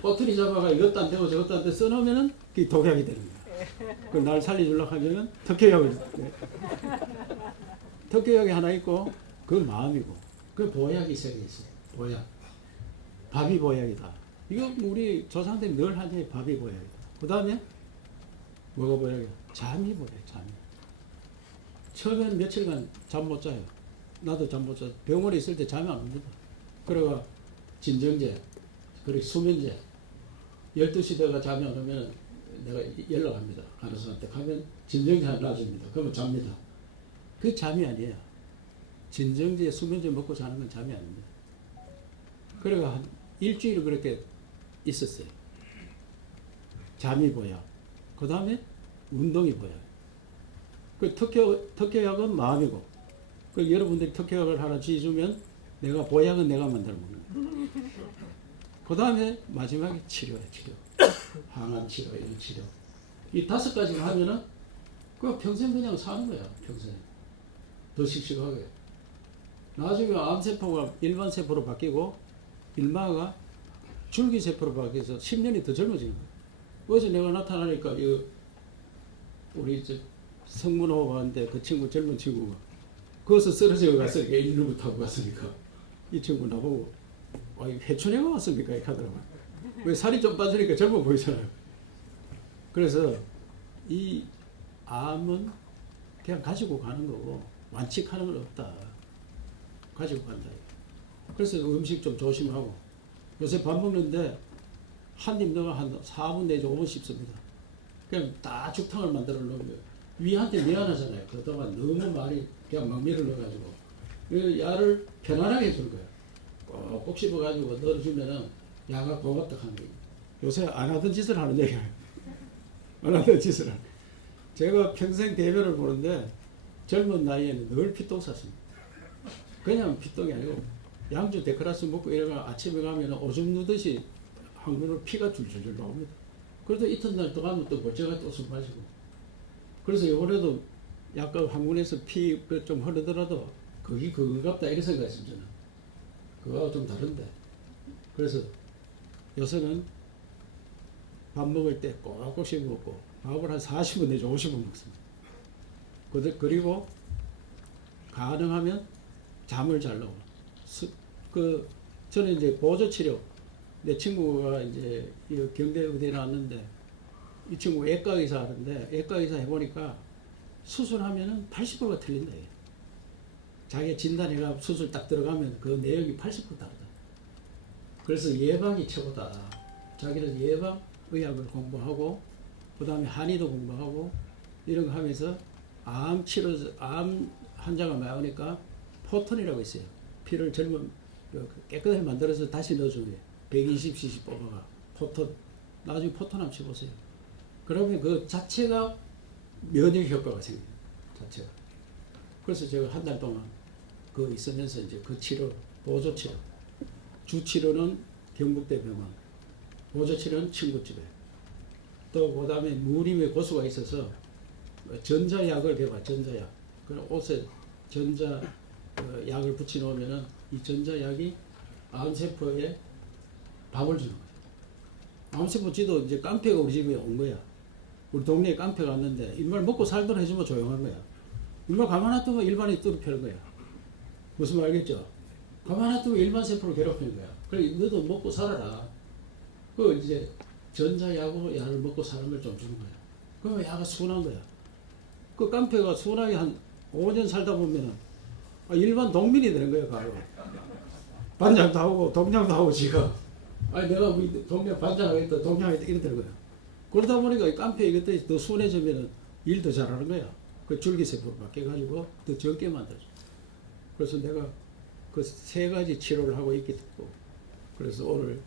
꼬투리 잡아가 이것도 안 되고 저것도 안 되고 써놓으면은 그게 독약이 되는 거야. 그 날 살려주려고 하면은 특효약을 특효약이 하나 있고 그건 마음이고 그 보약이 세 개 있어요. 보약. 밥이 보약이다. 이거 우리 조상들이 늘 하지 밥이 보약이다. 그 다음에 뭐가 보약이야? 잠이 보약. 잠이. 처음에는 며칠간 잠 못 자요. 나도 잠 못 자. 병원에 있을 때 잠이 안 옵니다. 그래가 진정제, 그리고 수면제. 12시 되가 잠이 안 오면 내가 연락합니다. 간호사한테 가면 진정제 하나 놔줍니다. 그러면 잡니다. 그 잠이 아니에요. 진정제, 수면제 먹고 자는 건 잠이 아닙니다. 그래가 한 일주일 그렇게 있었어요. 잠이 보약. 그 다음에 운동이 보약. 그 특효약은 마음이고, 그 여러분들이 특효약을 하나 지어주면 내가 보약은 내가 만들어 먹는 거예요. 그 다음에 마지막에 치료야, 치료. 항암 치료, 이런 치료. 이 5가지를 하면은 그 평생 그냥 사는 거야, 평생. 더 씩씩하게. 나중에 암세포가 일반 세포로 바뀌고 일마가 줄기세포로 바뀌어서 10년이 더 젊어지는 거야. 어제 내가 나타나니까 우리 이제 성문호흡하는데 그 친구 젊은 친구가 거기서 쓰러져 갔으니까 일루부 타고 갔으니까 이 친구 나보고 해춘이가 왔습니까? 이렇게 하더라고요. 왜 살이 좀 빠지니까 젊어 보이잖아요. 그래서 이 암은 그냥 가지고 가는 거고 완치하는 건 없다. 가지고 간다. 그래서 음식 좀 조심하고 요새 밥 먹는데 한 입 넣어 한 4분 내지 5분 씹습니다. 그냥 다 죽탕을 만들어 놓으면 위한테 미안하잖아요. 그동안 너무 많이 그냥 막미를 넣어가지고 그 야를 편안하게 해줄 거예요. 꼭 씹어가지고 넣어주면은 야가 고맙다 하는 거예요. 요새 안 하던 짓을 하는 얘기예요. 안 하던 짓을 하는. 제가 평생 대변을 보는데 젊은 나이에는 늘 피똥 쌌습니다. 그냥 피똥이 아니고 양주 데크라스 먹고 이래가 아침에 가면 오줌 누듯이 항문으로 피가 줄줄줄 나옵니다. 그래도 이튿날 또 가면 또 멀쩡하게 또 술 마시고. 그래서 이번에도 약간 항문에서 피 좀 흐르더라도 그게 그건갑다 이렇게 생각했습니다. 저는. 그거하고 좀 다른데. 그래서 요새는 밥 먹을 때 꼭꼭 씹어 먹고 밥을 한 40분 내지 50분 먹습니다. 그리고 가능하면 잠을 잘 자려고. 저는 이제 보조치료, 내 친구가 이제 경대의대에 나왔는데 이 친구 외과 의사 하는데 외과 의사 해보니까 수술하면은 80%가 틀린다. 자기 진단해가 수술 딱 들어가면 그 내용이 80% 다르다. 그래서 예방이 최고다. 자기는 예방 의학을 공부하고 그 다음에 한의도 공부하고 이런 거 하면서 암 환자가 많으니까 포톤이라고 있어요. 피를 깨끗하게 만들어서 다시 넣어주는 거예요. 120cc 뽑아가 포톤. 나중에 포톤 한번 쳐보세요. 그러면 그 자체가 면역 효과가 생겨요. 자체가. 그래서 제가 한 달 동안 그 있으면서 이제 그 치료, 보조 치료. 주 치료는 경북대 병원, 보조 치료는 친구집에. 또 그 다음에 무림의 고수가 있어서 전자약을 배워. 전자약. 그럼 옷에 전자약을 붙여 놓으면은 이 전자약이 암세포에 밥을 주는 거예요. 암세포 지도 이제 깡패가 우리 집에 온 거야. 우리 동네에 깡패가 왔는데 일말 먹고 살도록 해주면 조용한 거야. 일말 가만 놔두면 일반이 뚫어펴는 거야. 무슨 말 알겠죠? 가만 놔두면 일반 세포를 괴롭히는 거야. 그래 너도 먹고 살아라. 그 이제 전자약으로 약을 먹고 사는 걸 좀 주는 거야. 그러면 약가 순한 거야. 그 깡패가 순하게 한 5년 살다 보면은 일반 동민이 되는 거야, 바로. 반장도 하고 동장도 하고 지가. 내가 우리 동네 반장하겠다, 동장하겠다 이렇게 되는 거야. 그러다 보니까 이 깡패 이것들이 더 순해지면은 일도 잘하는 거야. 그 줄기세포로 바뀌어가지고 더 적게 만들어줘. 그래서 내가 그 3가지 치료를 하고 있기 때문에 그래서 오늘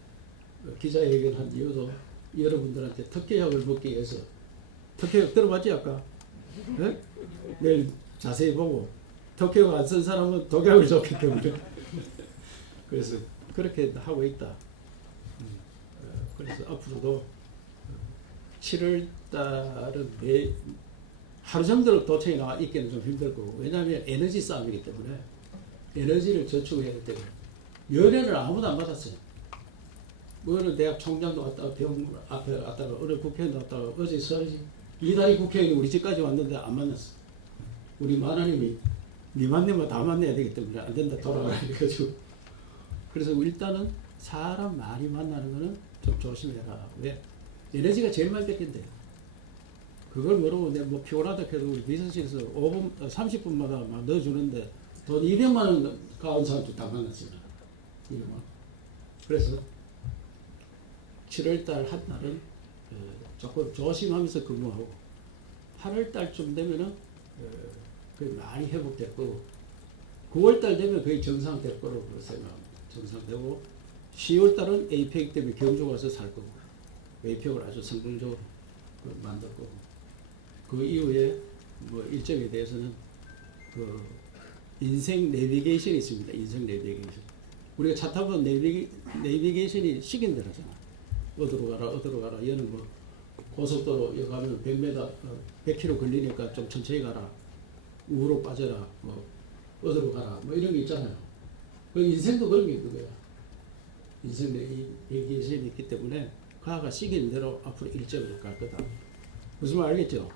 기자회견한 이유도 여러분들한테 특혜약을 먹기 위해서. 특혜약 들어봤지 아까? 네? 내일 자세히 보고 특혜약 안 쓴 사람은 독약을 줬기 때문에 그래서 그렇게 하고 있다. 그래서 앞으로도 7월 달은 하루 정도로 도청에 나와 있기는 좀 힘들 거고, 왜냐하면 에너지 싸움이기 때문에 에너지를 저축해야 되기 때문에 연회를 아무도 안 받았어요. 뭐 어느 대학 총장도 왔다가 병 앞에 왔다가 어느 국회의원도 왔다가 어제 서울시 이다희 국회의원이 우리 집까지 왔는데 안 만났어. 우리 만화님이 니 만나면 다 만나야 되기 때문에 안 된다 돌아가야 해가지고. 그래서 일단은 사람 많이 만나는 거는 좀 조심해라. 왜? 에너지가 제일 많이 뺏긴대요. 그걸 모르고 내가 뭐 피곤하다 해도 우리 비서실에서 5분, 30분마다 막 넣어주는데 돈 200만 원 가온 사람도 다 만났습니다. 그래서 7월달 한 날은 조금 조심하면서 근무하고 8월달쯤 되면은 거의 많이 회복될 거고 9월달 되면 거의 정상될 거로 생각합니다. 정상되고 10월달은 에이펙 때문에 경주 가서 살 거고 에이펙을 아주 성공적으로 만들 거고 그 이후에 뭐 일정에 대해서는 그 인생 내비게이션이 있습니다. 인생 내비게이션. 우리가 차 타고 내비게이션이 시킨 대로잖아. 어디로 가라. 얘는 뭐 고속도로 여기 가면 100m, 100km 걸리니까 좀 천천히 가라. 우로 빠져라. 뭐 어디로 가라. 뭐 이런 게 있잖아요. 그 인생도 그런 게 있는 거야. 인생 내비게이션이 있기 때문에 그가 시킨 대로 앞으로 일정으로 갈 거다. 무슨 말 알겠죠?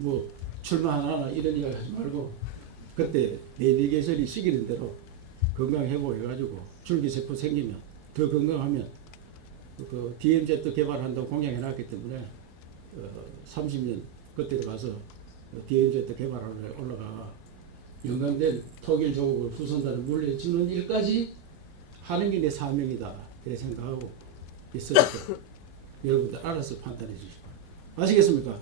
뭐 출마하나 이런 이야기 하지 말고 그때 내비게이션이 시키는 대로 건강 회복해가지고 줄기세포 생기면 더 건강하면 그 DMZ 개발한다고 공약해놨기 때문에 30년 그때 가서 DMZ 개발하러 올라가 영광된 독일 조국을 후손단을 물려주는 일까지 하는 게 내 사명이다. 그렇게 생각하고 있으니까 여러분들 알아서 판단해 주시기 바랍니다. 아시겠습니까?